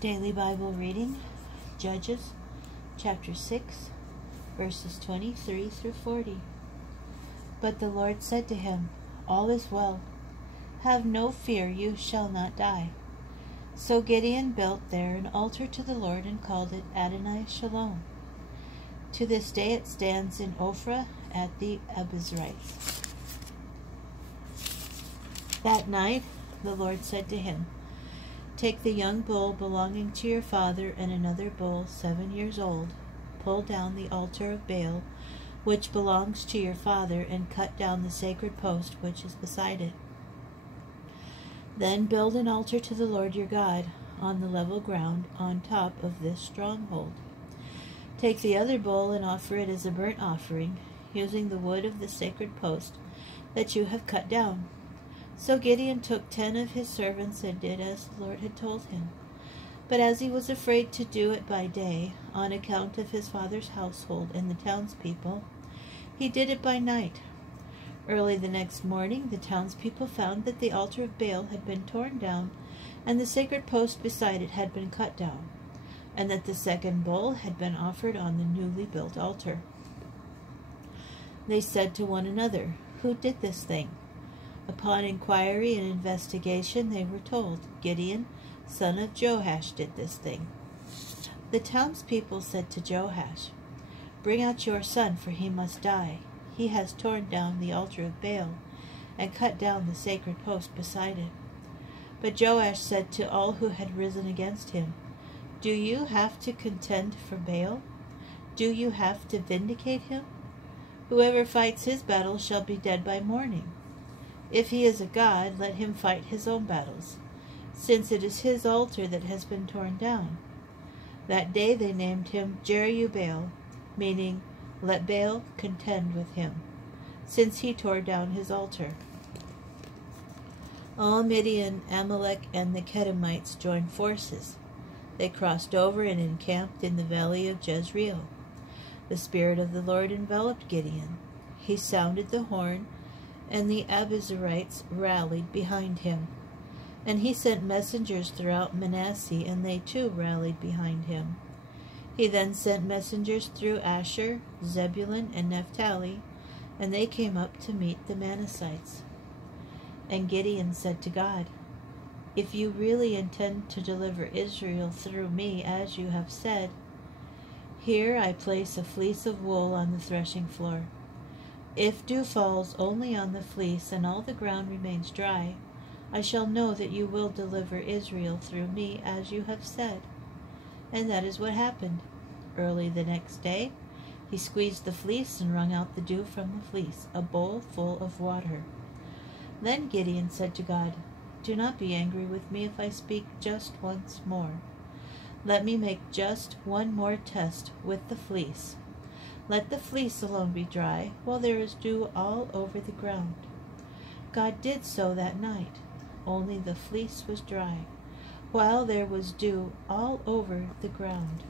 Daily Bible reading, Judges, chapter 6, verses 23 through 40. But the Lord said to him, "All is well. Have no fear, you shall not die." So Gideon built there an altar to the Lord and called it Adonai Shalom. To this day it stands in Ophrah at the Abiezrites. That night the Lord said to him, "Take the young bull belonging to your father and another bull 7 years old. Pull down the altar of Baal, which belongs to your father, and cut down the sacred post which is beside it. Then build an altar to the Lord your God on the level ground on top of this stronghold. Take the other bull and offer it as a burnt offering, using the wood of the sacred post that you have cut down." So Gideon took 10 of his servants and did as the Lord had told him. But as he was afraid to do it by day, on account of his father's household and the townspeople, he did it by night. Early the next morning the townspeople found that the altar of Baal had been torn down, and the sacred post beside it had been cut down, and that the second bull had been offered on the newly built altar. They said to one another, "Who did this thing?" Upon inquiry and investigation they were told, "Gideon, son of Joash, did this thing." The townspeople said to Joash, "Bring out your son, for he must die. He has torn down the altar of Baal and cut down the sacred post beside it." But Joash said to all who had risen against him, "Do you have to contend for Baal? Do you have to vindicate him? Whoever fights his battle shall be dead by morning. If he is a god, let him fight his own battles, since it is his altar that has been torn down." That day they named him Jerubbaal, meaning, "Let Baal contend with him," since he tore down his altar. All Midian, Amalek, and the Kedemites joined forces. They crossed over and encamped in the valley of Jezreel. The Spirit of the Lord enveloped Gideon. He sounded the horn, and the Abiezrites rallied behind him. And he sent messengers throughout Manasseh, and they too rallied behind him. He then sent messengers through Asher, Zebulun, and Naphtali, and they came up to meet the Manassites. And Gideon said to God, "If you really intend to deliver Israel through me, as you have said, here I place a fleece of wool on the threshing floor. If dew falls only on the fleece and all the ground remains dry, I shall know that you will deliver Israel through me, as you have said." And that is what happened. Early the next day, he squeezed the fleece and wrung out the dew from the fleece, a bowl full of water. Then Gideon said to God, "Do not be angry with me if I speak just once more. Let me make just one more test with the fleece. Let the fleece alone be dry, while there is dew all over the ground." God did so that night. Only the fleece was dry, while there was dew all over the ground.